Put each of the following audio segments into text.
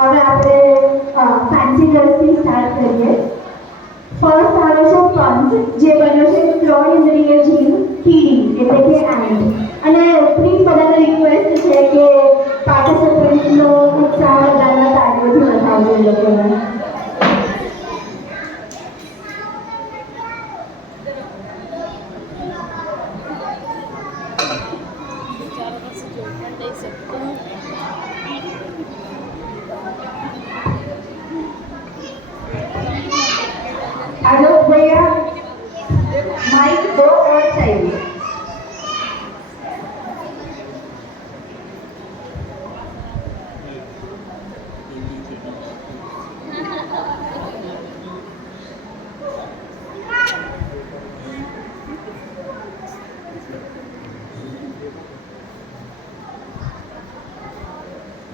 હવે આપણે fancy ડ્રેસથી start કરીએ. ફર્સ્ટ આવે છે પંચ, જે બન્યો છે ત્રણ ઇન્દ્રિય જીવ કીડી એટલે કે એન્ટ. અને પ્લીઝ બધાને રિક્વેસ્ટ છે કે પાર્ટિસિપન્ટનો ઉત્સાહ બધાના તાળીઓથી વધારજો એ લોકોને. आलोक भैया माइक दो और चाहिए.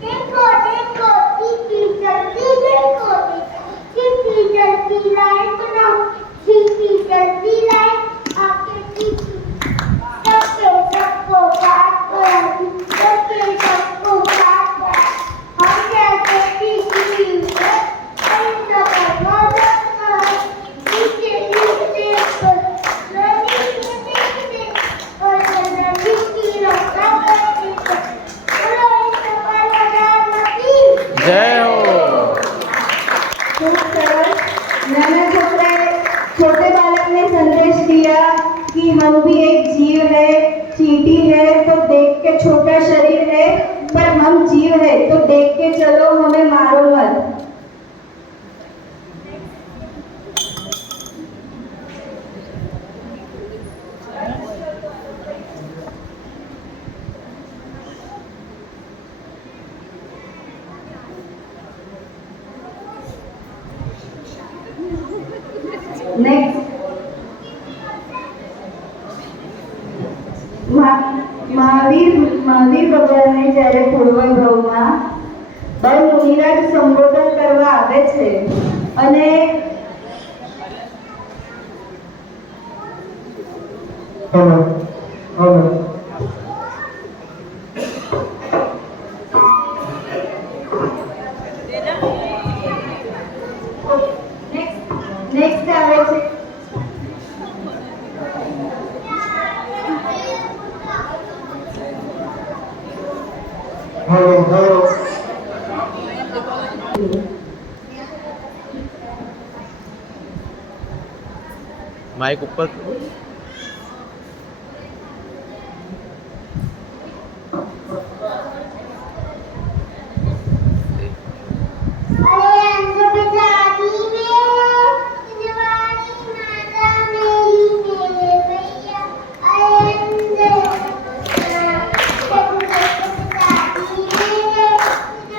देखो देखो चीटी चलती देखो चीटी चलती लाइन बनाओ चीटी चलती लाइन आके चीटी सबको काट कर सबको काट कर हम जैसे चीटी ऐसा करना नीचे नीचे पर नीचे और चीटी रखा जय हो. खूब सरस. नाना छोटे बालक ने संदेश दिया कि हम भी एक जीव है. चींटी है तो देख के छोटा शरीर है, पर हम जीव है तो देख के चलो, हमें मारो मत. नेक्स्ट મહાવીર ભગવાનને જ્યારે પૂર્વભાવમાં બહુ મુનિરાજ સંબોધન કરવા આવે છે અને નેક્સ્ટ આવે છે माइक ऊपर.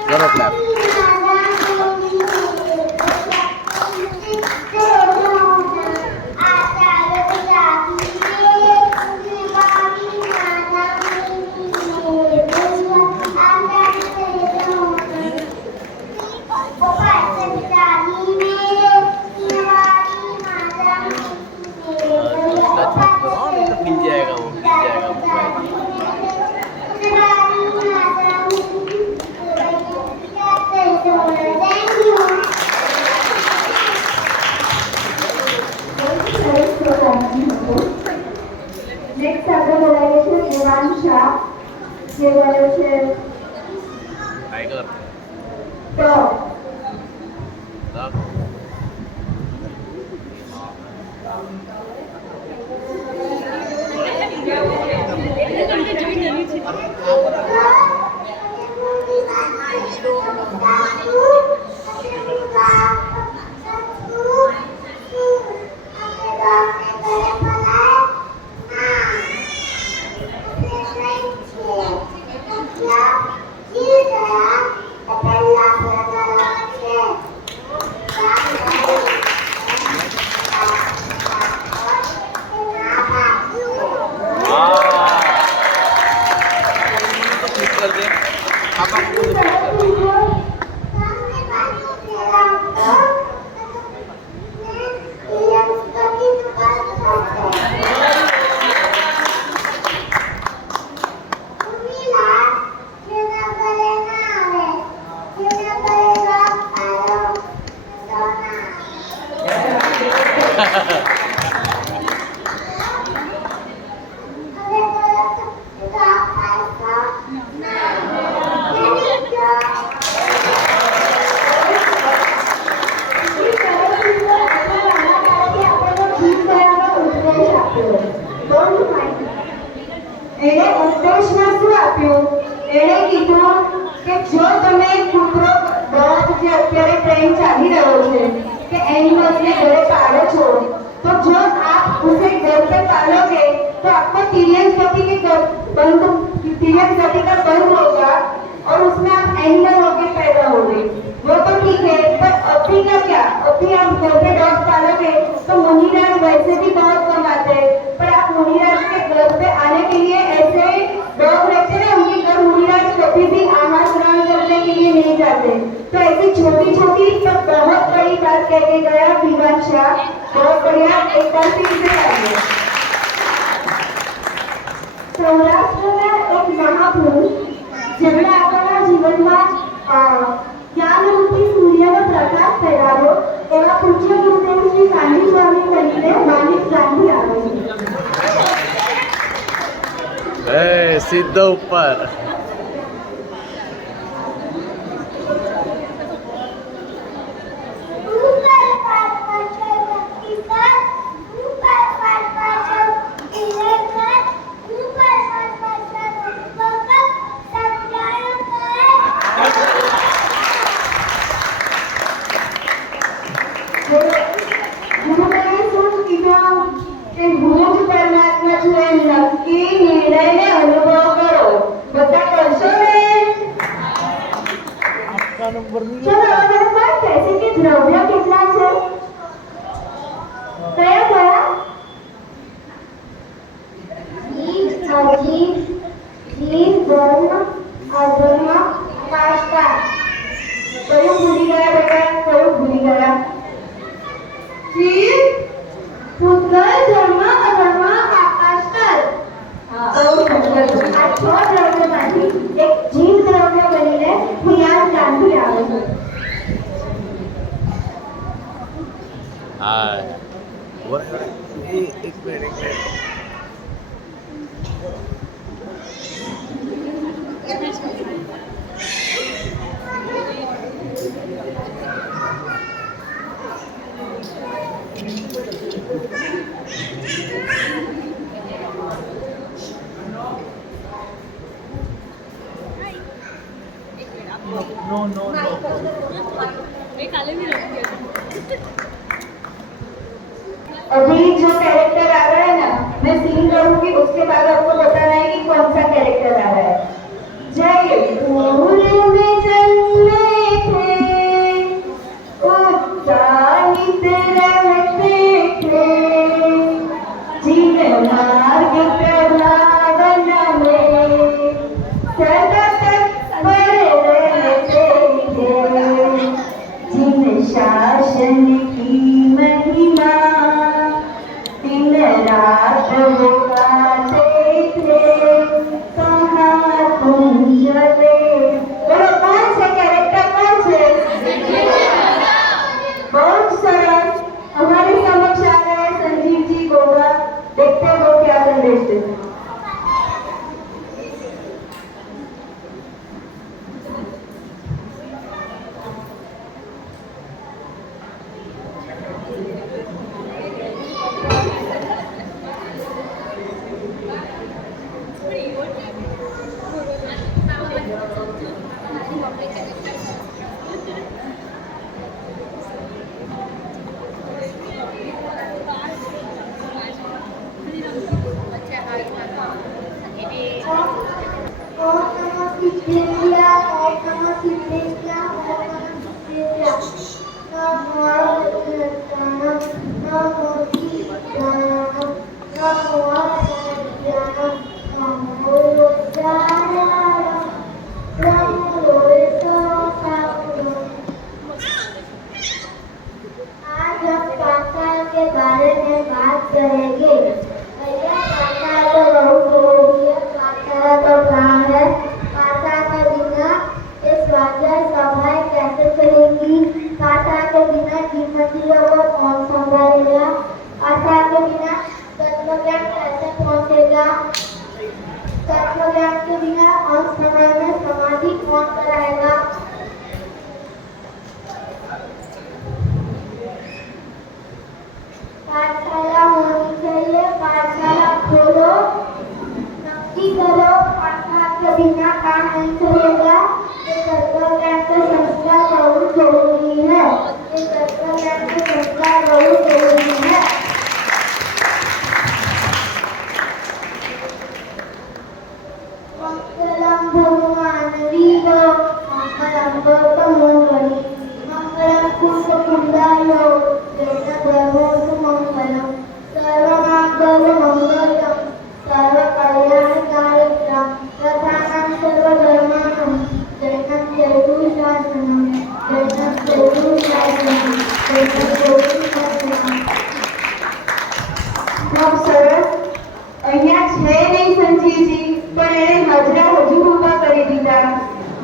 करो क्लैप. मिल जाएगा मोबाइल. નેક્સ્ટ આગળ બોલાવીએ છીએ દેવાન શાહ, જે બન્યો છે टाइगर. તો Yeah. છે કે એનિમલ્સને ઘરે પાળો છો तो जब आप उसे घर पे पालोगे तो आपको तिर्यक गति के बंद तिर्यक गति का बंद होगा और उसमें आप एनिमल होके पैदा होगे वो तो ठीक है पर अभी का क्या अभी आप घर पे डॉग पालोगे तो मुनिराज वैसे भी बहुत कमाते हैं पर आप मुनिराज के घर पे आने के लिए ऐसे डॉग रखते ना उनके घर मुनिराज कभी भी आहार ग्रहण करने के लिए नहीं जाते तो ऐसी छोटी छोटी पर बहुत बड़ी बात कह के गया विवाद शाह बहुत बढ़िया एक बार फिर से आइए सौराष्ट्र में एक महापुरुष જેમણે આપણા જીવનમાં જ્ઞાનરૂપી સૂર્યનો પ્રકાશ ફેલાવ્યો એવા પૂજ્ય ગુરુદેવ શ્રી ગાંધી સ્વામી તરીકે માલિક ગાંધી આવે છે સીધો ઉપર ગુરુદેવે શું કીધું કે હું જ પરમાત્મા છું એ નક્કી નિર્ણયને અનુભવ કરો બધા કરશો ને ચલો હવે કોઈ કહેશે કે દ્રવ્ય કેટલા છે કયા કયા जीव अजीव जीव धर्म अधर्म काष्ठा કયું ભૂલી ગયા બેટા કયું ભૂલી ગયા જીવ पुत्र धर्म अधर्म आकाशकर બહુ સુંદર આ 6 દ્રવ્યમાંથી એક જીવ દ્રવ્ય બનીને ભગવાન ગાંધી આવે છે હા એક મિનિટ अभी जो कैरेक्टर आ रहा है ना मैं सीन करूंगी उसके बाद आपको बताना है कि कौन सा कैरेक्टर आ रहा है जयपुर में जन्मे थे उत्साहित रहते थे जीव मार्ग प्रभावन में सदा तत्पर रहते थे जिन शासन की महिमा दिन रात वो गाते थे कहाँ कुंज में बोलो कौन से कैरेक्टर कौन से बहुत सरस हमारे समक्ष आ रहे हैं संजीव जी गोगा देखते हो क्या संदेश देते हैं आज हम पाषाण के बारे में बात करेंगे। भैया पाषाण तो बहुत जरूरी है, पाषाण तो प्राण है। पाषाण के बिना ये स्वाध्याय सभाएं कैसे चलेगी? पाषाण के बिना जीवनजियों को कौन संभालेगा? पाषाण के बिना तत्वज्ञान कैसे पहुंचेगा? तत्वज्ञान के बिना और समय में समाधि कौन कराएगा? पाठशाला होनी चाहिए, पाठशाला खोलो, नक्की करो, पाठशाला के बिना काम नहीं चलेगा। ये तत्वज्ञान का संस्कार बहुत जरूरी है। ये तत्व ખૂબ સરસ. અહીંયા છે નહીં संजीव पर एने हाजरा हजू ऊपर कर दीदा.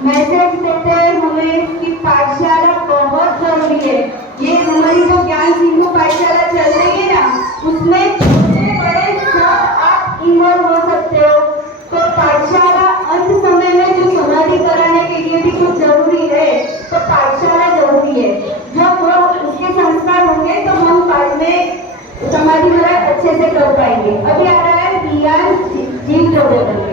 मैसेज देते हमें कि पाठशाला बहुत जरूरी है. ये हमारी जो ज्ञान सिंधु पाठशाला चल रही है ना, उसमें छोटे बड़े सब आप इन्वॉल्व हो सकते हो. तो पाठशाला अंत समय में जो समाधि कराने के लिए भी कुछ जरूरी है, तो पाठशाला जरूरी है. जब वो उसके संस्कार होंगे तो हम बाद में समाधि महाराज अच्छे से कर पाएंगे. अभी आ रहा है रियाज जीव द्रव्य करके.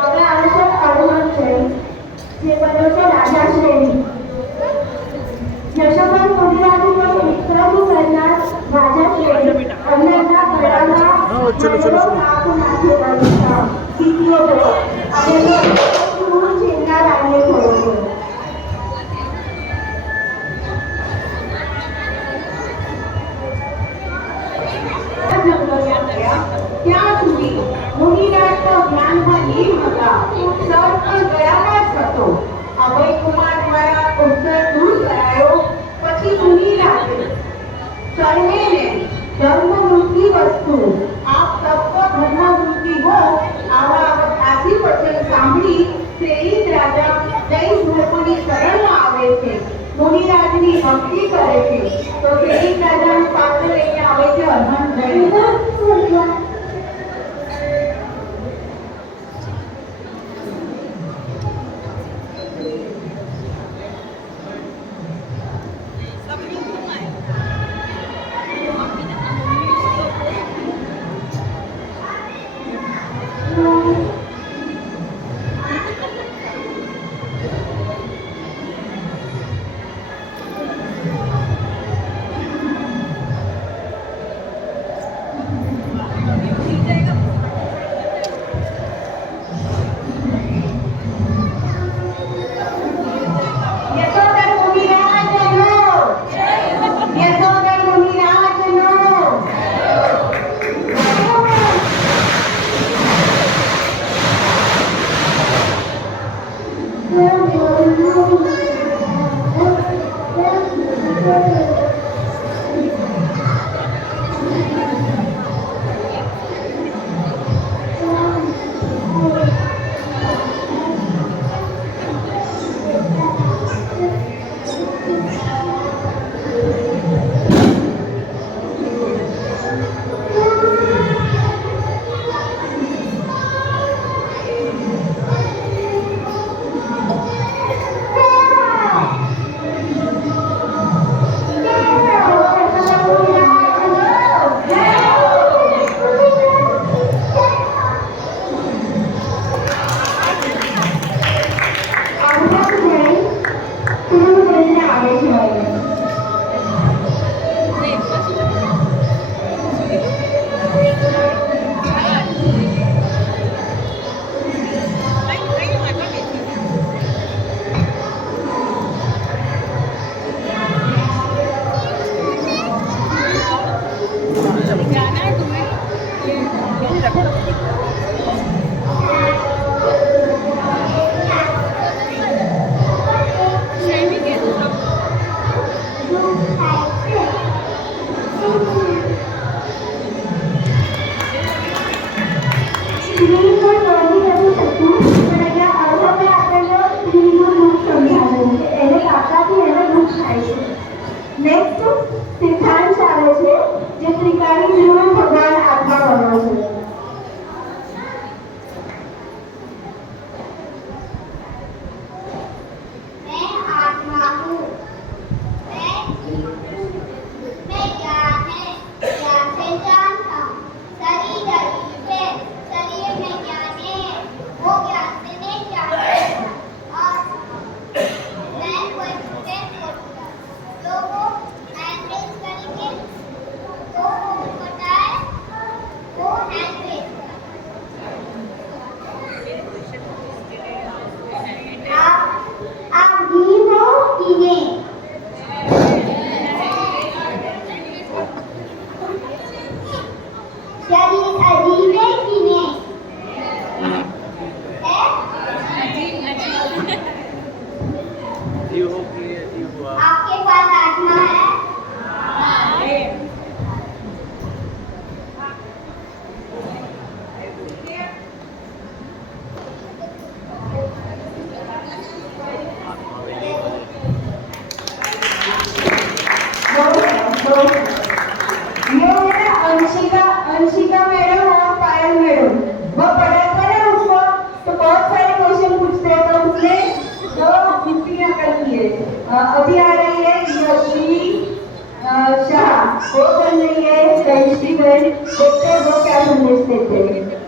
હવે આવશે અડવણ છે જે બન્યો છે રાજા શ્રેણી. યશોવંત મુનિરાજુનો પુત્રનું કરનાર રાજા શ્રેણી અમને એમના ગળામાં નાનો કાપ નાખેલો હતો. સીટીઓ હતો અને હું ચિંતા રાણીએ થયો હતો. ત્યાં સુધી મુનિરાજનો જ્ઞાનમાં લીન હતા. સર પણ ગયામાં જ હતો. અભય કુમાર દ્વારા ઉત્તર દૂર કરાયો. પછી મુનિરાજે સર્વેને ધર્મવૃત્તિ વસ્તુ આપ સબકો ધર્મવૃત્તિ હો આવા આશી વચન સાંભળી પ્રેરિત રાજા જૈન ધર્મની શરણમાં આવે છે. મુનિરાજની ભક્તિ કરે છે. તો પ્રેરિત રાજાનું પાત્ર લઈને આવે છે અર્હન જૈન. अभी आ रही है यशी शाह, वो बन रही है फेस्टिवल। देखते हैं वो क्या संदेश देते हैं।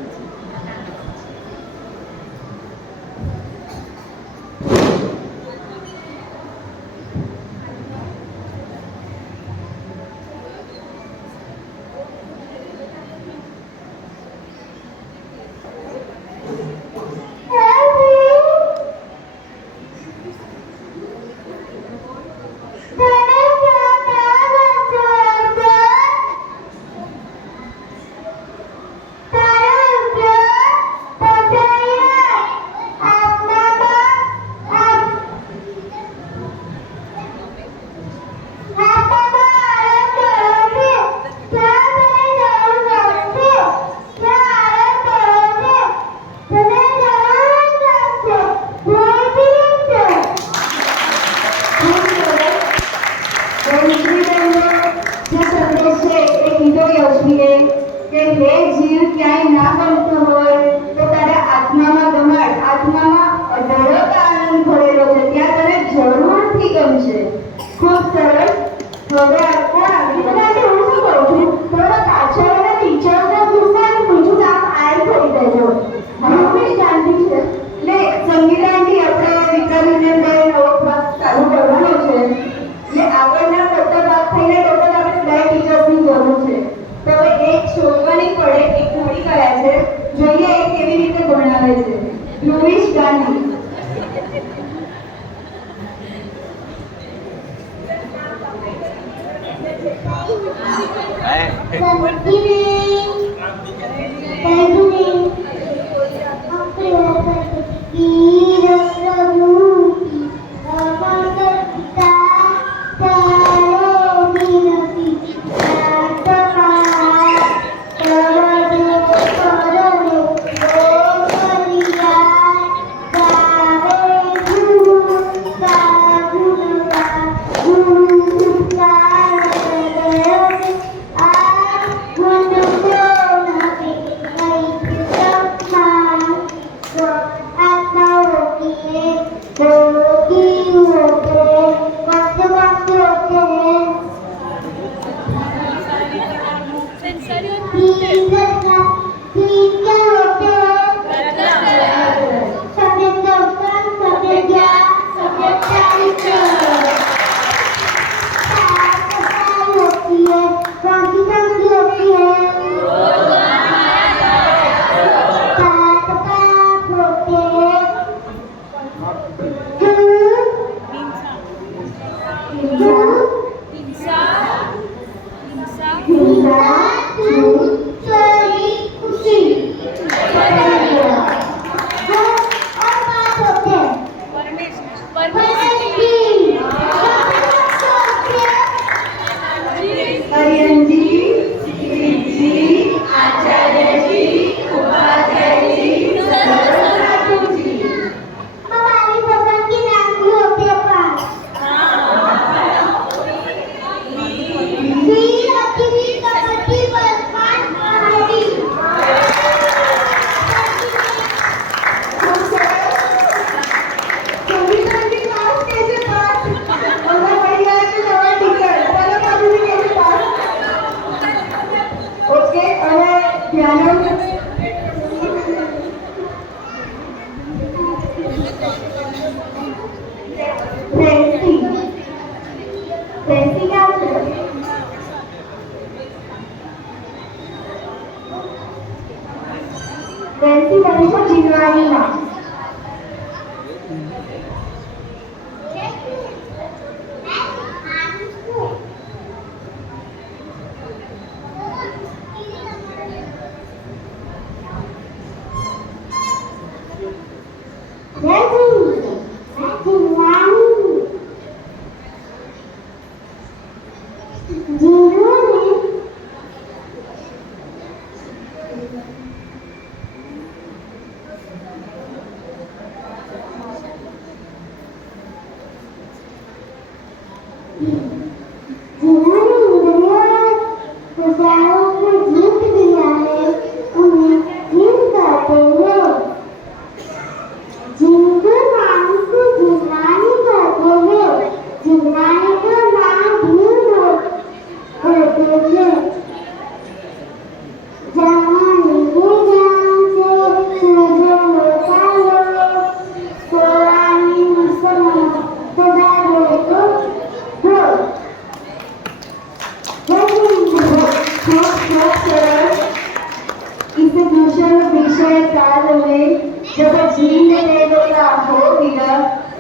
जब जीन देवता हो विरह,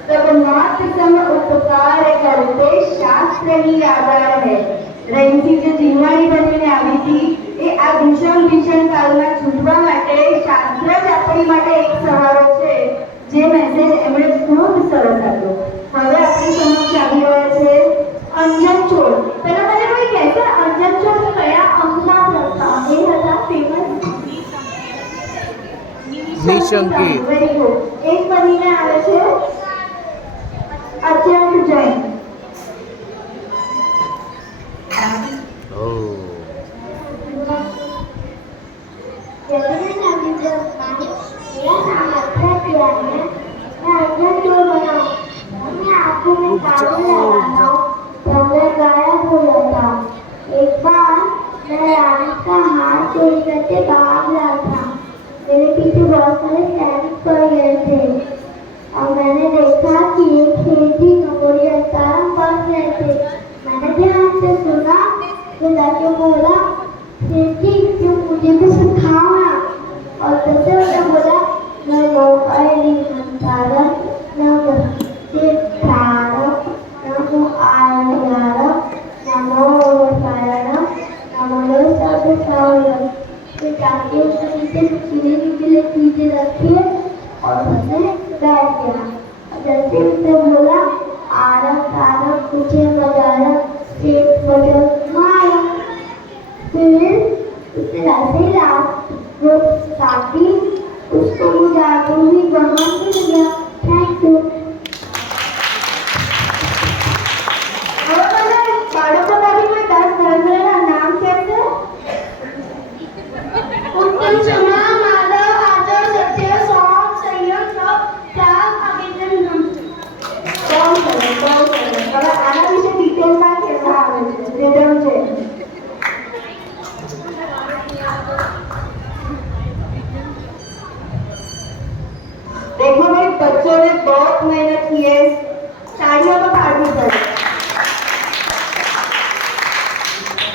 तब मात सम उपकार करते शास्त्र ही आधार है। રહીમથી જે જીવવાણી બનીને આવી હતી એ આ ભીષણ કાળમાં છૂટવા માટે શાસ્ત્ર જ આપણી માટે એક સહારો છે, જે મેસેજ એમણે ખૂબ સરસ આપ્યો. હવે આપણી સમક્ષ આવી રહ્યા છે અંજન ચોર. પહેલા મને કોઈ કહેશે અંજન ચોર કયા અંકના હતા? એ હતા ફેમસ નિશંકિત. Very good. એક બનીને આવે છે અત્યંત જૈન. Oh. मेरा नाम अक्षय किया है। मैं अंजन चोर बना हूँ। अपनी आंखों में काजल लगाता हूँ तो मैं गायब हो जाता हूँ। एक बार मैं रानी का हार चोरी करके भाग रहा था। मेरे पीछे बहुत सारे सैनिक पड़ गए थे और मैंने देखा कि एक खेती कमोरिया तारम पड़ गए थे। मैंने ध्यान से सुना तो जाके बोला, खेती क्यों मुझे भी सिखाओ ना। और तैसे उसने बोला, नमो अयनि मंतारम, नमो सिद्धारम, नमो आर्यारम, नमो वसायरम, नमो सर्वसावरम। फिर जाके उसने नीचे चीनी के लिए चीजें रखी और उसने बैठ गया। और जैसे उसने बोला, आरम तारम कुछे मजारम सेठ वजन मारम। फिर उसने ऐसे ही वो काटी, उसको वो जादू ही वहाँ मिल गया। Thank you. હવે મને બાળકોમાંથી કોઈ 10 ધર્મના નામ કહેશે? उत्तम क्षमा माधव आदर सत्य सोम संयम सब त्याग अभिनंदन। બહુ સરસ, બહુ સરસ. હવે આના વિશે ડિટેલમાં કહેવા આવે છે વેદમ છે. देखो भाई, बच्चों ने बहुत मेहनत की है. तालियों को ताड़नी पड़े.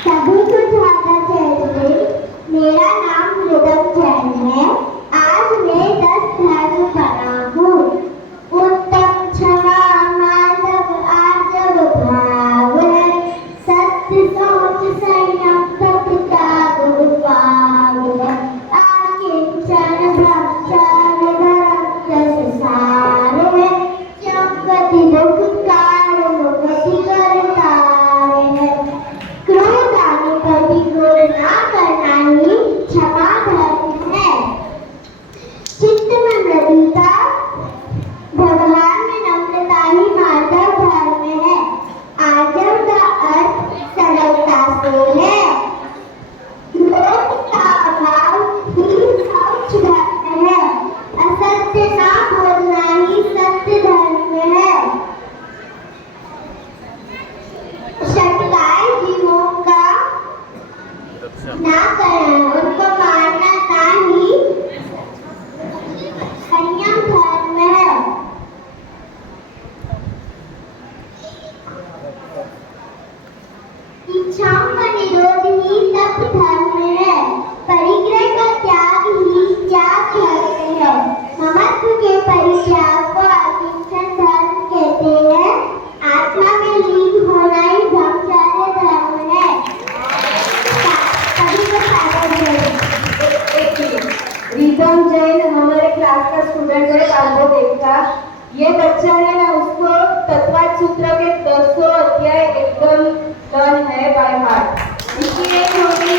सभी को ज्यादा चाहिए। मेरा नाम मृदम जैन है। आज मैं 10 धर्म बना हूँ। उत्तम क्षमा माधव आर्जव भाव है। सत्य सोच संयम तप त्याग भाव है। आकिंचन ब्रह्मचर्य धर्म जस सार है। संपत्ति दुख कारण मुक्ति करता है। क्रोध आने पर भी क्रोध ना करना ही क्षमा धर्म है। चित्त में मृदुता, भगवान में नम्रता ही माधव धर्म है। आर्जव का अर्थ सरलता से है। क्रोध का अभाव ही सौच धर्म है। असत्य ना बोलना ही सत्य धर्म है। शटकाए जीवों का ना करना, उनको मारना ना ही संयम धर्म है। इच्छाओं का निरोध ही तप धर्म है। परिग्रह का त्याग ही त्याग धर्म है। ममत्व के परित्याग को अकिंचन धर्म कहते हैं। आत्मा में लीन होना ही ब्रह्मचर्य धर्म है। सभी को स्वागत है। रिदम जैन हमारे क्लास का स्टूडेंट है, आपको देखा. ये बच्चा है ना, उसको तत्वाद सूत्र के 10 अध्याय एकदम डन है बाय हार्ट. इसकी एक होगी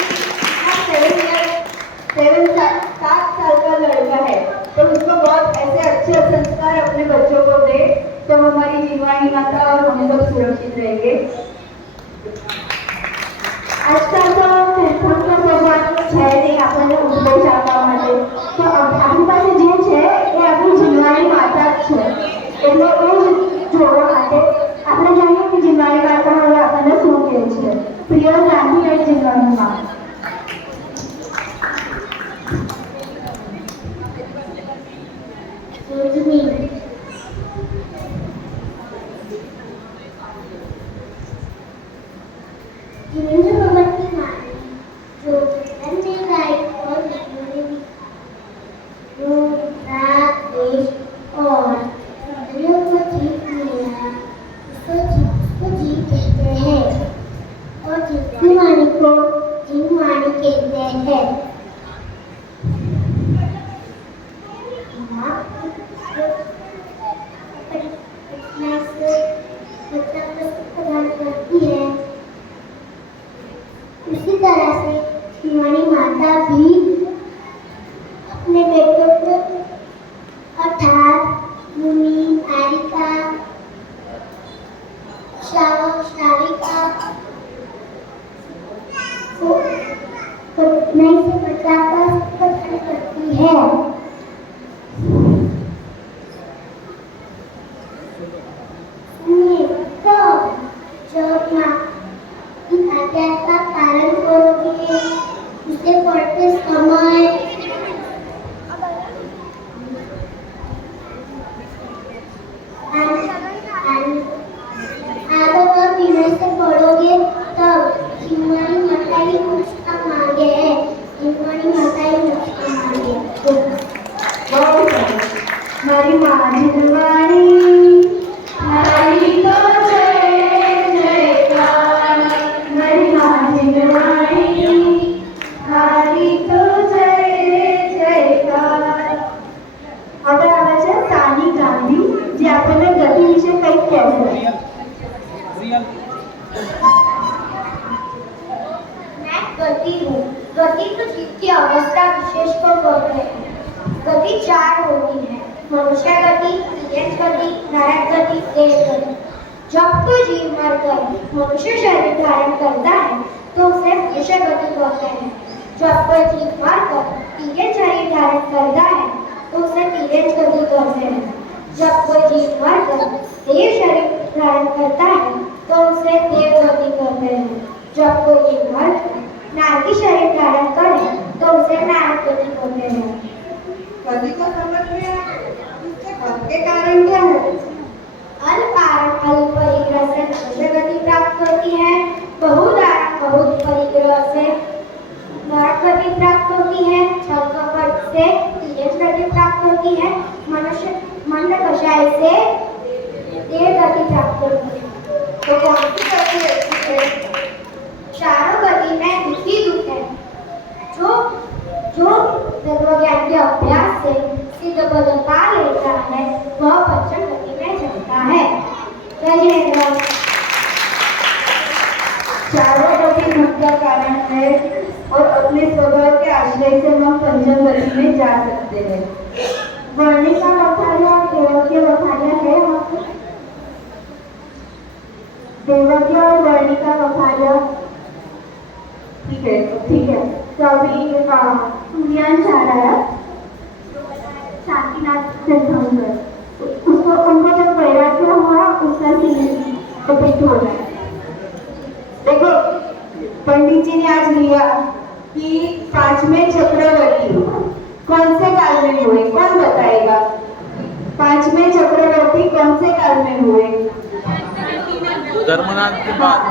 7 साल का लड़का है, तो उसको बहुत ऐसे अच्छे संस्कार अपने बच्चों को दे तो हमारी जीववाणी माता और हम सब सुरक्षित रहेंगे. आजकल तो तीर्थंकर भगवान છે નહીં આપણને ઉપદેશ આપવા માટે, તો આપણી પાસે જે છે એ આપણી જીવવાણી માતા જ છે. એટલે એ જ જોવા માટે આપણે જાણીએ કે જીવવાણી માતા હવે આપણને શું કહે છે. પ્રિય ગાંધી અને જીવવાણી માં जिनेंद्र भगत की वाणी जो अन्य गाय और जो रात प्रदान करती है। उसी तरह से हमारी माता भी अपने बेटों को अर्थात मुनि आरिका श्रावक श्राविका को कठिनाई से बचाकर प्रदान करती है। का पालन करोगे, उसे पढ़ते समय आदत और विनय से पढ़ोगे तब हमारी माता ही मुझका मांगे है, हमारी माता ही मुझका मांगे। हमारी माँ जिनवाणी हमारी तो जय जयकार, हमारी माँ जिनवाणी हमारी तो जय जयकार। હવે આવે છે સાની ગાંધી જે આપણને ગતિ વિશે કંઈક કહેશે। मैं गति हूँ। गति तो जीव की अवस्था विशेष को कहते हैं। गति चार होती है, मनुष्य गति, तिर्यक गति, नरक गति, देव गति। जब कोई जीव मरकर मनुष्य शरीर धारण करता है तो उसे मनुष्य गति कहते हैं। जब कोई जीव मरकर तिर्यक शरीर धारण करता है तो उसे तिर्यक गति कहते हैं। जब कोई जीव मरकर देव शरीर धारण करता है तो उसे देव गति कहते हैं। जब कोई जीव मरकर नारकी शरीर धारण करे तो उसे नारक गति कहते हैं। गति को समझ में आया, इसके पद के कारण क्या है? अल कारण अल परिग्रह से मनुष्य गति प्राप्त होती है, बहुधारण बहुत परिग्रह से नरक गति प्राप्त होती है, छल कपट से तिर्यक गति प्राप्त होती है, मनुष्य मंद कषाय से देव गति प्राप्त होती है। तो कौन सी गति ऐसी है? चारों गति में दुखी दुख है। जो तत्वज्ञान के अभ्यास से सिद्ध पद पा लेता है वह पंचम गति में चलता है। जय जिनेन्द्र। चारों गति दुख का कारण है और अपने स्वभाव के आश्रय से हम पंचम गति में जा सकते हैं। वर्णिका वखार्य और देवज्ञ वखार्य है वहाँ पे? देवज्ञ और वर्णिका वखार्य ठीक है। तो अभी सूर्यांश आ रहा है शांतिनाथ सिद्धांत, उसको उनको जब वैराग्य हुआ उसका सिद्ध हो रहा है। देखो पंडित जी ने आज लिया कि पांचवें चक्रवर्ती कौन से काल में हुए, कौन बताएगा? पांचवें चक्रवर्ती कौन से काल में हुए? धर्मनाथ के बाद।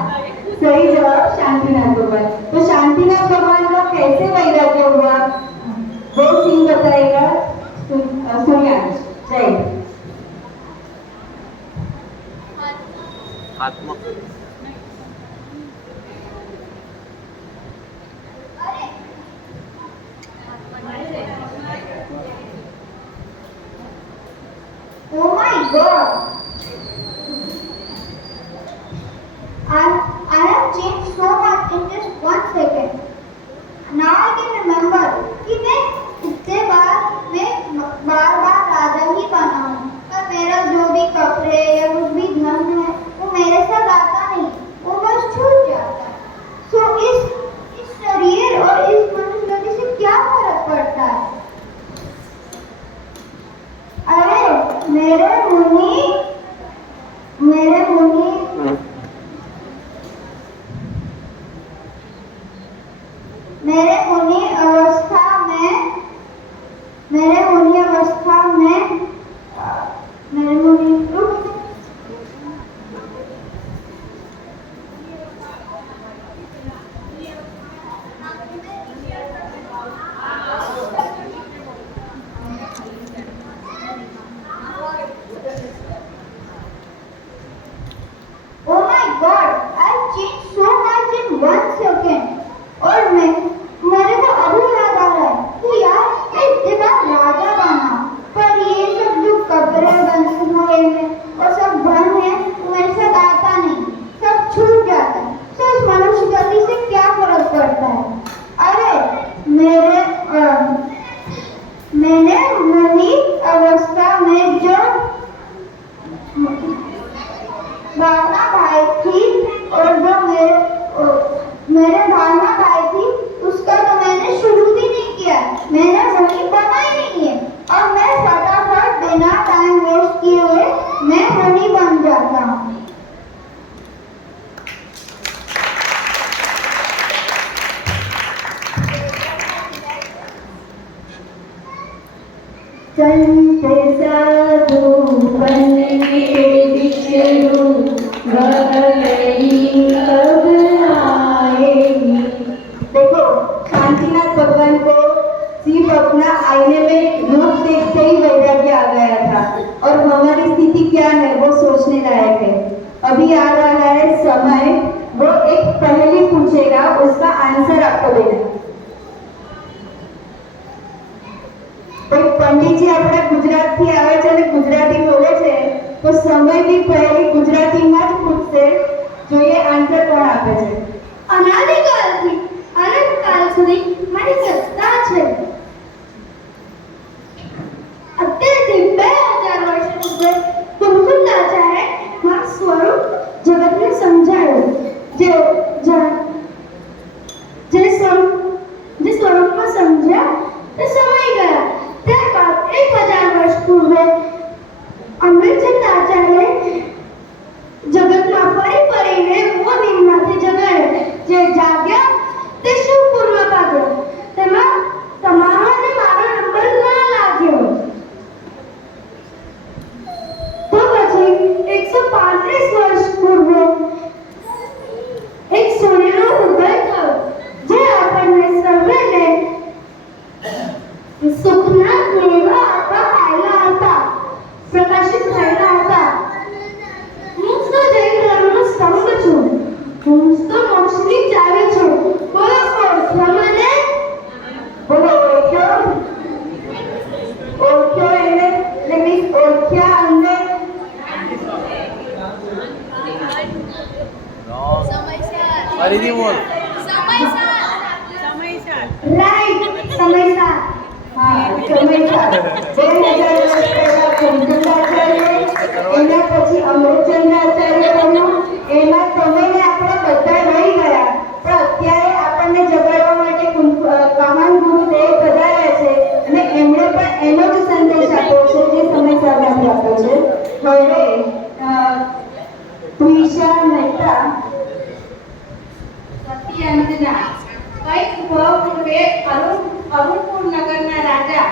सही जवाब शांतिनाथ भगवान। तो शांतिनाथ भगवान का कैसे वैराग्य हुआ वो सिंह बताएगा सूर्यांश। जय। आत्मा Oh my God! I have changed so much in just 1 second. Now I can remember कि मैं इससे बार राजा ही बना हूँ, पर मेरा जो भी कपड़े या कुछ भी धन है वो मेरे साथ आता नहीं, वो बस छूट जाता है। तो इस शरीर और इस मनुष्य गति से क्या फर्क पड़ता है? अरे मेरे मुनि धनी बन जाता। चलते साधु बन के बिछड़ू गहरी कब आएगी। देखो, शांतिनाथ भगवान को सिर्फ अपना आईने में रूप देखते ही वैराग्य आ गया था, और हमारी स्थिति क्या है वो सोचने लायक है। अभी आ रहा है समय, वो एक पहेली पूछेगा, उसका आंसर आपको देना। तो पंडितजी अपना गुजराती आवे छे અને ગુજરાતી બોલે છે, તો સમયની પહેલી ગુજરાતીમાં જ પૂછશે, જોઈએ આન્સર કોણ આપે છે। અનાદિકાળથી અનંતકાળ સુધી મારી સત્તા છે। અત્યારથી 2000 વર્ષ પૂર્વે કુંકુમદાચાર્ય મારું સ્વરૂપ જગતને સમજાયું। જે સ્વરૂપમાં સમજ્યા તે સમાઈ ગયા। ત્યારબાદ 1000 વર્ષ પૂર્વે અમૃતચંદ આચાર્ય જગતમાં ફરી ફરીને वो નિંદમાંથી જગાડે। જે જાગ્યા તે શિવપુરમાં ભાગ્યો। તેમાં તમારાને મારો નંબર ના लाग्યો। તો પછી 135 વર્ષ પૂર્વે એક સૂર્યનો ઉદય થયો, જે આપણને સર્વેને સુખના મેવા આપવા આવેલા હતા, પ્રકાશિત થયેલા હતા। હું તો જૈન ધર્મનો સ્તંભ છું, હું તો મોક્ષની ચાવી છું। બોલો ઓળખ્યો મને? બોલો ઓળખ્યો? ઓળખ્યો એને એટલે મીન્સ ઓળખ્યા અમને। ફરીથી બોલ. રાઈટ, સમયસર। હા, સમયસર। 2000 વર્ષ પહેલા કુંકુમદાચાર્ય, એના પછી અમૃતચંદ્રાચાર્ય બન્યો, એમાં સમયને આપણે બધા રહી ગયા, પણ અત્યારે આપણને જગાડવા માટે કામાન ગુરુદેવ પધાર્યા છે, અને એમણે પણ એનો જ સંદેશ આપ્યો છે જે સમયસરમાંથી આપ્યો છે। હવે ત્રિષા મહેતા સતી અંજના કઈક ભાવ પૂર્વે અરુણપુર નગરના રાજા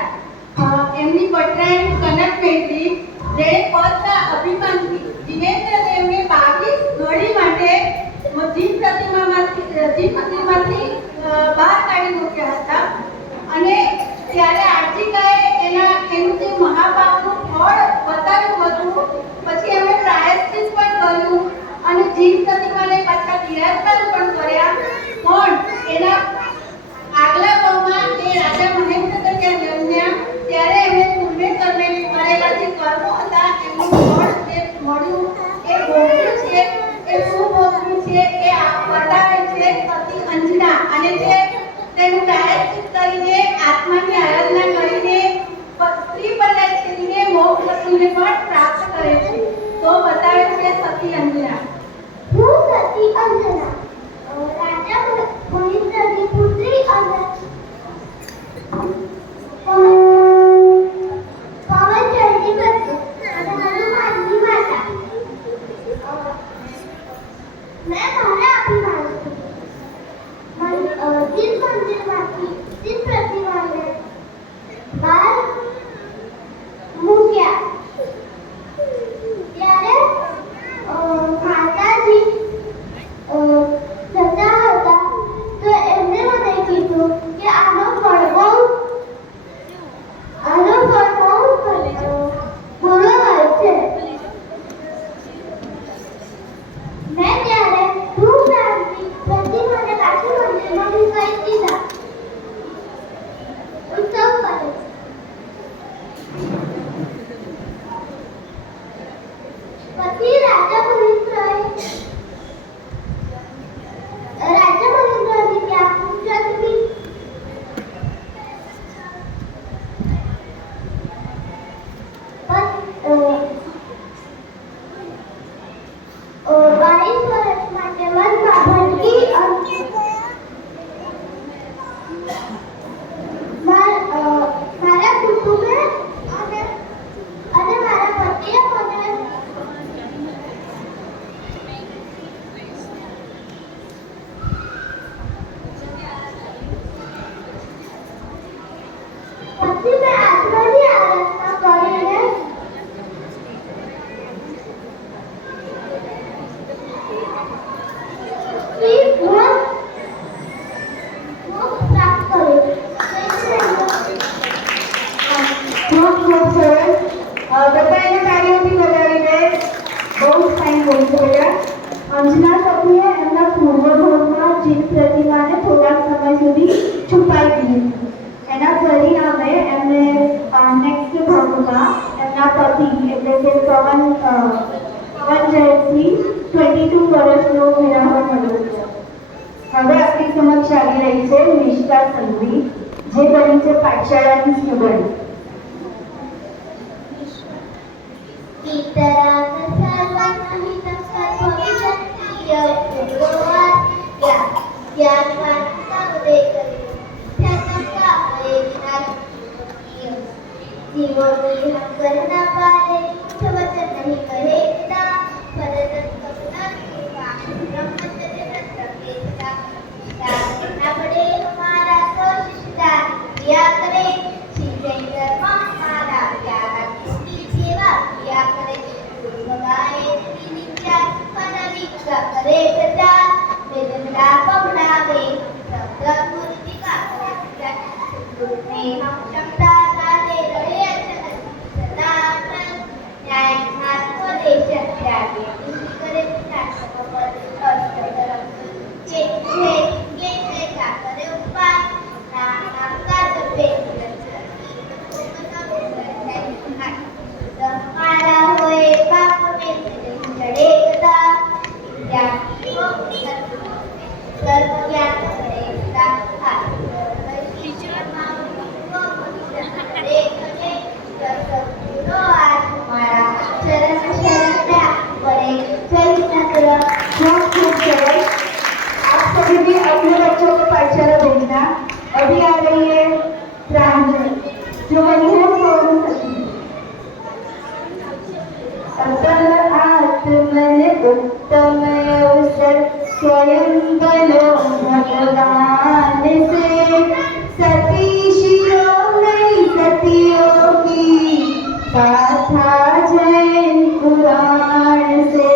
એમની પટરાણી કનક મહેતી જેણે પદના અભિમાનથી જીનેન્દ્રદેવને 22 ઘડી માટે જીન પ્રતિમામાંથી બહાર કાઢી મૂક્યા હતા। અને ત્યારે આર્થિકાએ એનું જે મહાપાપનું ફળ બતાવ્યું હતું, પછી એમણે પ્રાયશ્ચિત પણ કર્યું અને જીન પ્રતિમાને પાછા બિરાજમાન પણ કર્યા। પણ એના આગલા ભાવમાં એ રાજા મહેન્દ્ર ત્યાં જન્મ્યા, ત્યારે એમણે પૂર્વે કરેલા જે કર્મો હતા એનું ફળ જે મળ્યું એ ભોગવ્યું છે, એ શું ભોગવ્યું છે એ બતાવે છે સતી અંજના। અને જે તેનું પ્રાયશ્ચિત કરીને આત્માની આરાધના કરીને સ્ત્રી પલ્લા છેડીને મોક્ષ ગતિને પણ પ્રાપ્ત કરે છે, તો બતાવે છે સતી અંજના। હું સતી અંજના રાજા મહેન્દ્રની પુત્રી અને પવનચંડી પત્ની અને હનુમાનની માતા। મેં મારા અભિમાનથી જીન મંદિરમાંથી જીન પ્રતિમાને બહાર મૂક્યા। ત્યારે માતાજી સર બધા એને તાળીઓથી વધાવીને બહુ જ ફાઇન બોલી રહ્યા. અંજના સખીએ એમના પૂર્વભાગમાં જીત પ્રતિમાને થોડાક સમય સુધી છુપાવી દીધી હતી. એના પરિણામે એમને નેક્સ્ટ ભાગમાં એમના પતિ એટલે કે પવન જયસિંહ 22 વર્ષનો વિરાહ મળ્યો છે. હવે આપણી સમક્ષ આવી રહી છે નિષ્ઠા સંઘવી, જે બની છે પાઠશાળાની સ્ટુડન્ટ. जीवों हम करना पाए कुछ वचन नहीं कहेगा परदन कपना की बात ब्रह्मचर्य रखेगा करना पड़े हमारा तो शिष्टाचार किया करे सीधे धर्म हमारा प्यारा किसकी सेवा किया करे भगाए नित्या परीक्षा करे प्रचार वेदना पढ़ावे शब्द मूर्ति का करे में हम क्षमता काले रहे अभी आ रही है प्रांजल, जो बनी है सोनू सखी. अतः आत्मन उत्तम अवसर स्वयं बलो भगवान से सती शिरोमणि सतियों की गाथा जैन पुराण से.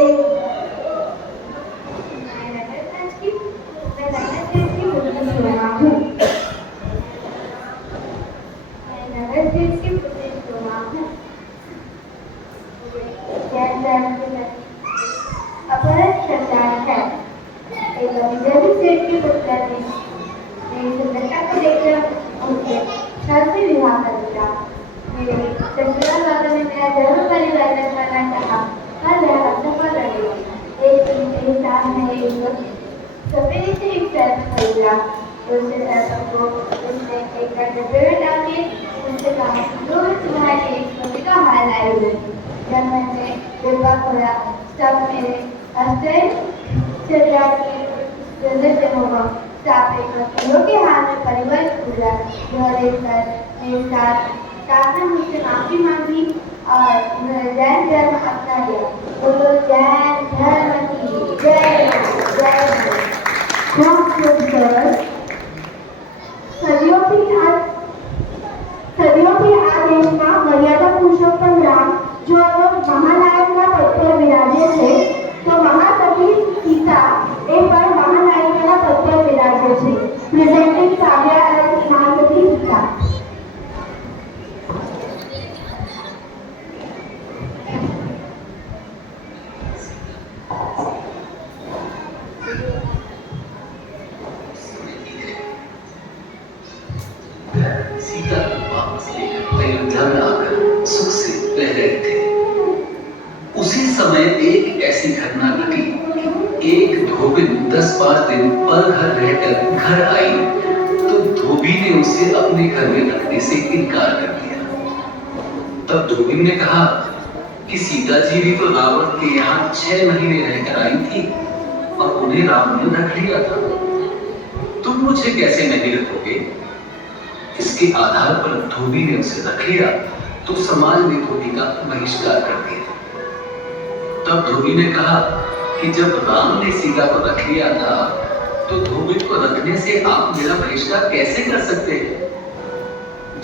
माफी मांगी और जैन धर्म अपना लिया. बोलो जैन धर्म की जय. સદીઓથી આ દેશમાં મર્યાદા પુરુષોત્તમ રામ જો મહાનાયકના પદ પર વિરાજે છે, તો મહાસતી સીતા એ પણ મહાનાયકના પદ પર વિરાજે છે. પ્રેઝન્ટિંગ કાવ્યા એઝ મહાસતી સીતા. सीता वापस लेकर अयोध्या में आकर सुख से रह रहे थे. उसी समय एक ऐसी घटना घटी कि एक धोबिन 10-5 दिन पल घर रहकर घर आई तो धोबी ने उसे अपने घर में रखने से इनकार कर दिया. तब धोबिन ने कहा कि सीता जी भी तो रावण के यहाँ 6 महीने रहकर आई थी और उन्हें राम ने रख लिया था. तुम मुझे कैसे नहीं रखोगे? इसके आधार पर धोबी ने उसे रख लिया तो समाज ने धोबी का बहिष्कार कर दिया. तब धोबी ने कहा कि जब राम ने सीता को रख लिया था तो धोबी को रखने से आप मेरा बहिष्कार कैसे कर सकते हैं?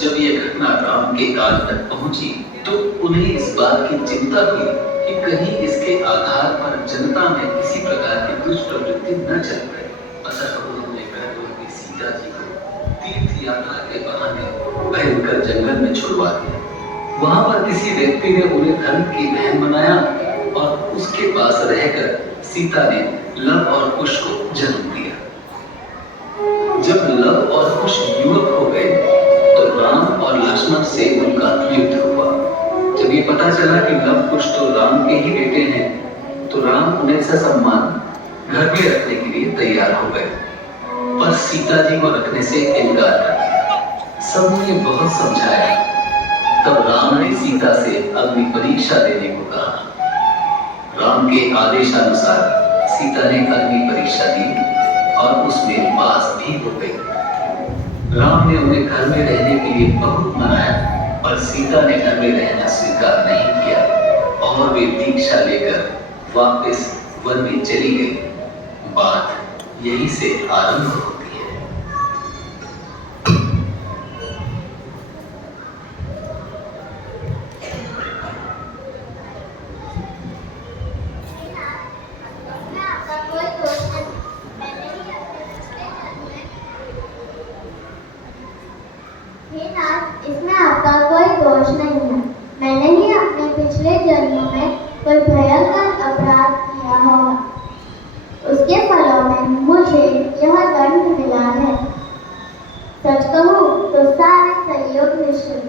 जब यह घटना राम के कान तक पहुंची तो उन्हें इस बात की चिंता हुई कि कहीं इसके आधार पर जनता में किसी प्रकार की दुष्ट प्रवृत्ति न चल पड़े. अतः उन्होंने गर्भवती सीता जी को तीर्थ यात्रा के बहाने भयंकर जंगल में छुड़वा दिया. वहां पर किसी व्यक्ति ने उन्हें धर्म की बहन बनाया और उसके पास रहकर सीता ने लव और कुश को जन्म दिया। जब लव और कुश युवक हो गए तो राम और लक्ष्मण से उनका युद्ध हुआ। जब ये पता चला कि लव कुश तो राम के ही बेटे हैं, तो राम उन्हें ससम्मान घर में रखने के लिए तैयार हो गए, पर सीता जी को रखने से इनकार कर। सबने बहुत समझाया, तब राम ने सीता से अग्नि परीक्षा देने को कहा। राम के आदेशानुसार सीता ने अग्नि परीक्षा दी और उसमें पास भी हो गई। राम ने उन्हें घर में रहने के लिए बहुत मनाया, पर सीता ने घर में रहना स्वीकार नहीं किया और वे दीक्षा लेकर वापस वन में चली गई। बात यहीं से आरंभ होती है। इसमें आपका कोई दोष नहीं है। मैंने ही अपने पिछले जन्म में कोई भयंकर अपराध किया होगा, उसके फलों में मुझे यह दंड मिला है। सच कहूँ तो सारे संयोग मिश्रित।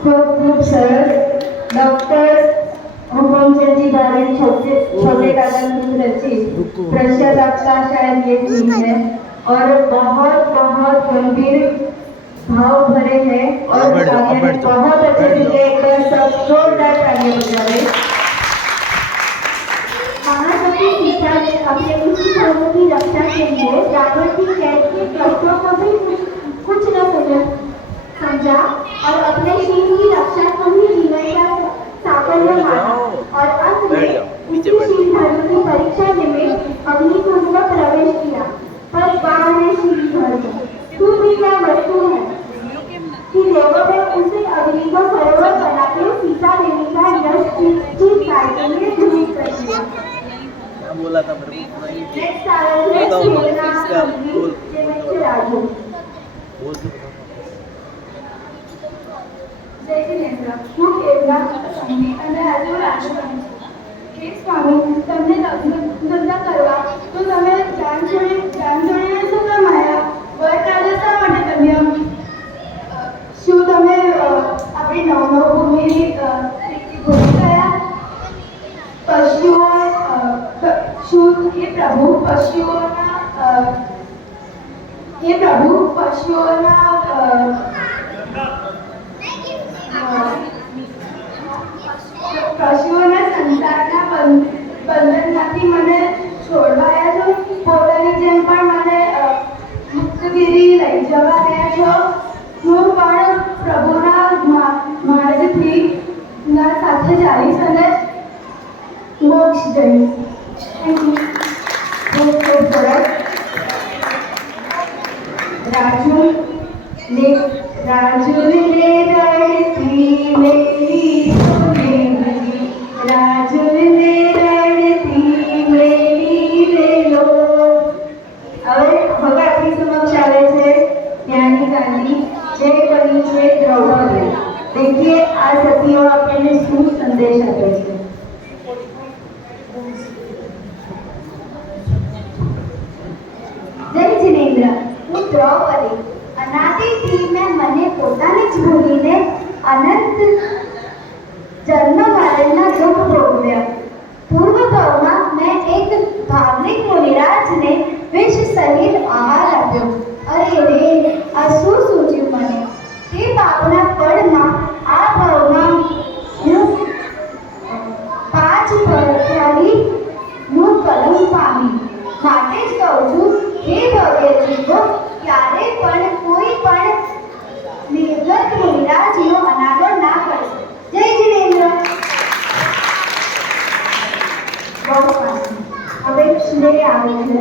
खूब सरस डॉक्टर हुकुमचंद जी द्वारा छोटे कागज की रचित प्रश्न आपका शायद ये सीन है और बहुत बहुत गंभीर भाव भरे हैं और बहुत अच्छे से एक बार सब जोरदार तालियां बजाएं। महासती सीता ने अपने इसी धर्म की रक्षा के लिए रावण की कैद के कष्टों को भी कुछ न समझा और अपने शील की रक्षा को ही जीवन का साफल्य माना और अंत में इसी शील धर्म की परीक्षा निमित्त अग्निकुंड में प्रवेश किया। पर कहाँ है शील धर्म? तू भी क्या वस्तु है कि लोगों ने उसे अग्नि को सरोवर बनाकर सीता देवी का यश जीत के लिए ध्रुवित कर दिया। बोला था मेरे को नेक्स्ट आ रहा है राजू। હું કેવલા સ્વામી અને આજે હું રાજસ્થાન છું। હે સ્વામી, તમને ધંધા કરવા તો તમે જાન છોડીને શું કામ આવ્યા? વરરાજા શા માટે બન્યા? શું તમે આપણી નવભૂમિની ભૂલી ગયા? પશુઓ શું હે પ્રભુ પશુઓના પશુઓના સંસારના બંધનમાંથી મને છોડવાયા છો, પોતાની જેમ પણ મને મુક્તગીરી લઈ જવા રહ્યા છો। હું પણ પ્રભુના માર્ગથી ના સાથે જઈશ અને મોક્ષ જઈશ। Thank you. खूब सरस राजू ने लड़ती मेरी सोनेली, राजू ने लड़ती मेरी रेलो। હવે આપણી સમક્ષ આવે છે ત્યાંની જે બની છે દ્રૌપદી. देखिए આ સતીઓ આપણને શું સંદેશ આપે છે. જય જિનેન્દ્ર, હું દ્રૌપદી. અનાદિથી મેં મને પોતાને જ ભૂલીને અનંત જન્મ મરણના દુઃખ ભોગવ્યા. પૂર્વભાવમાં મેં એક ધાર્મિક મુનિરાજને વિષ સહિત આહાર આપ્યો. અરે રે, આ શું સૂચ્યું મને? તે પાપના ફળમાં આ ભાવમાં હું 5 ભરથારીનું કલમ પામી. માટે જ કહું છું, હે ભવ્ય જીવો, ક્યારે પણ કોઈ પણ નિર્ગત મુનિરાજનો અનાદર ના કરશો. જય જિનેન્દ્ર. બહુ સારું. હવે શ્રેય આવે છે.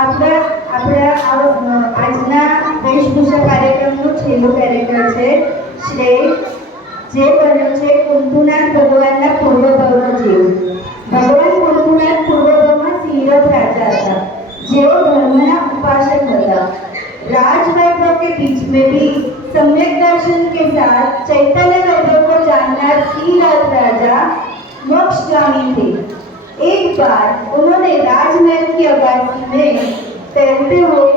આપણા આજના વેશભૂષા કાર્યક્રમનું છેલ્લું કેરેક્ટર છે શ્રેય, જે બન્યો છે કુંતુનાથ ભગવાનના પૂર્વભાવનો જીવ. ભગવાન કુંતુનાથ પૂર્વભાવમાં સિંહરથ રાજા હતા, જેઓ ધર્મના उपासक હતા. राजवैभव के बीच में भी सम्यक दर्शन के साथ चैतन्य वैभव को जानकर सिंहरथ राजा मोक्षगामी थे. एक बार उन्होंने राजमहल की अगासी में तैरते हुए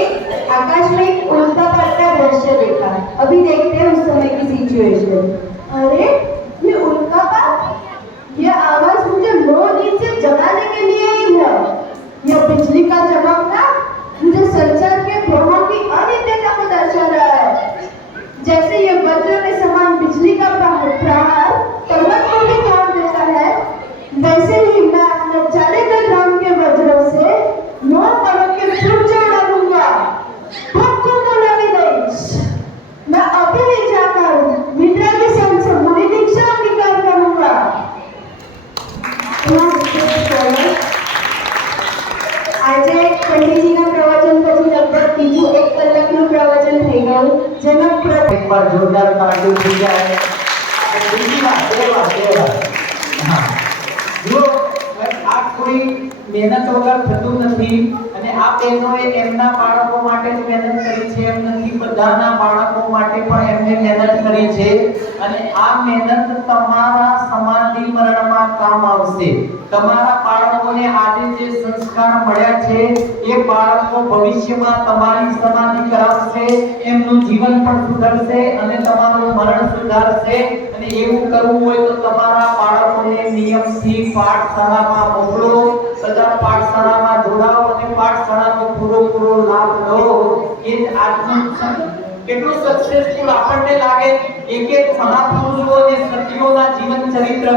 एक आकाश में एक उल्टा पड़ता दृश्य देखा. अभी देखते हैं उस समय की सिचुएशन. अरे, ये उल्कापात! ये आवाज मुझे 9 दिन से जगाने के लिए ही है. ये बिजली का चमकना मुझे संसार के भ्रमण की अनित्यता को दर्शा रहा है. जैसे ये वज्र के समान बिजली का प्रहार पर्वत को भी तोड़ देता है, वैसे ही मैं अपने चारेकर ग्राम के वज्रों से 9 पर्वत के फुट उड़ा दूंगा. सबको बोला विदेश. मैं अभी नहीं जाकर मित्रा के संग से मुनि दीक्षा अंगीकार करूंगा. આજે પંડિતજીના પ્રવચન પછી લગભગ બીજું 1 કલાકનું પ્રવચન થઈ ગયું, જેમાં एक बार जोरदार तालियों થઈ જાય. અને બીજી વાત હા, જો આ કોઈ મહેનત વગર થતું નથી. અને આ બહેનોએ એમના બાળકો માટે જ મહેનત કરી છે એમ નથી, બધાના બાળકો માટે પણ એમને મહેનત કરી છે. અને આ મહેનત તમારા સમાધિ મરણમાં કામ આવશે. તમારા બાળકોને આજે જે સંસ્કાર મળ્યા છે એ બાળકો ભવિષ્યમાં તમારી સમાધિ કરાવશે, એમનું જીવન પણ સુધરશે અને તમારું મરણ સુધારશે. અને એવું કરવું હોય તો તમારા બાળકોને નિયમથી પાઠશાળામાં મોકલો, બધા પાઠશાળામાં જોડાઓ અને પાઠશાળાનો પૂરો લાભ લો. એ જ આજનું કેટલું સક્સેસફુલ આપણને લાગે. એક મહાપુરુષો અને સતીઓના જીવન ચરિત્ર.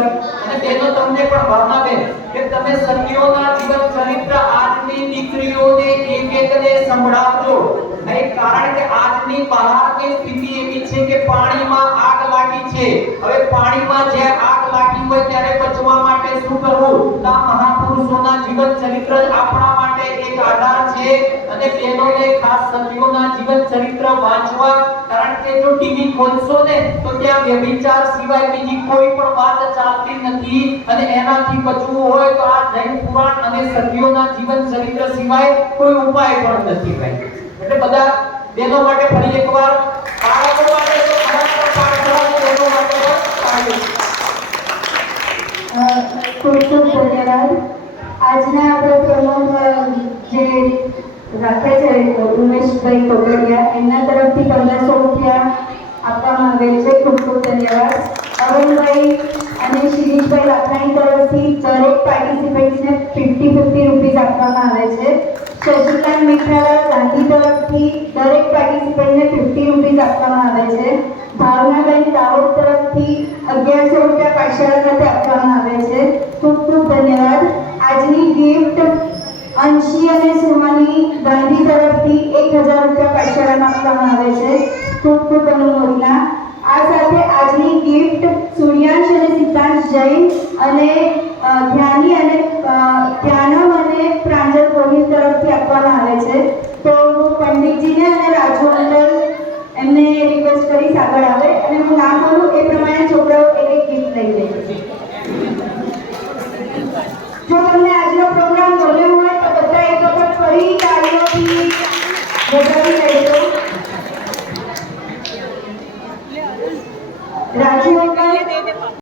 અને તેનો તમને પણ ભાવના બેન કે તમે સતીઓના જીવન ચરિત્ર આજની દીકરીઓને એકને સંભળાવજો. નહીં, કારણ કે આજની બહારની સ્થિતિ એવી છે કે પાણીમાં આગ લાગી છે. હવે પાણીમાં જે આગ લાગી હોય ત્યારે બચવા માટે શું કરવું? આ મહાપુરુષોના જીવન ચરિત્ર જ આપણા માટે એક આધાર છે. અને બહેનોને ખાસ સતીઓના જીવન ચરિત્ર વાંચવા, કારણ કે જો ટીવી ખોલશો ને તો ત્યાં વ્યભિચાર સિવાય બીજી કોઈ પણ વાત ચાલતી નથી. અને એનાથી બચવું હોય તો આ જૈન પુરાણ અને સતીઓના જીવન ચરિત્ર સિવાય કોઈ ઉપાય પણ નથી ભાઈ. એટલે બધા બહેનો માટે ફરી એકવાર, બાળકો માટે તો ખરેખર પાઠશાળાની બહેનો માટે ખૂબ ખૂબ ધન્યવાદ. આજના આપણા પ્રમુખ જે રાખે છે ઉમેશભાઈ કોકડિયા, એમના તરફથી 1500 રૂપિયા આપવામાં આવે છે. ખૂબ ખૂબ ધન્યવાદ. અરુણભાઈ અને શિરીષભાઈ લાખણી તરફથી દરેક પાર્ટિસિપન્ટ્સને 50 રૂપીસ આપવામાં આવે છે. શશિકાંત મિત્રાલાલ ગાંધી તરફથી દરેક પાર્ટિસિપન્ટને 50 રૂપીસ આપવામાં આવે છે. ભાવનાબેન દાહોદ તરફથી 1100 રૂપિયા પાઠશાળા ખાતે આપવામાં આવે છે. ખૂબ ખૂબ ધન્યવાદ. આજની ગિફ્ટ અંશી અને સુમાની ગાંધી તરફથી 1000 રૂપિયા પાઠશાળામાં આપવામાં આવે છે. ખૂબ ખૂબ અનુમોદના. આ સાથે આજની ગિફ્ટ સૂર્યાંશ અને સિદ્ધાંશ જૈન અને ધ્યાની અને ધ્યાનમ અને પ્રાંજલ ગોહિલ તરફથી આપવામાં આવે છે. તો હું પંડિતજીને અને રાજુ અંકલ એમને રિક્વેસ્ટ કરીશ આગળ આવે અને હું નામ બોલું એ પ્રમાણે છોકરાઓ એક ગિફ્ટ લઈ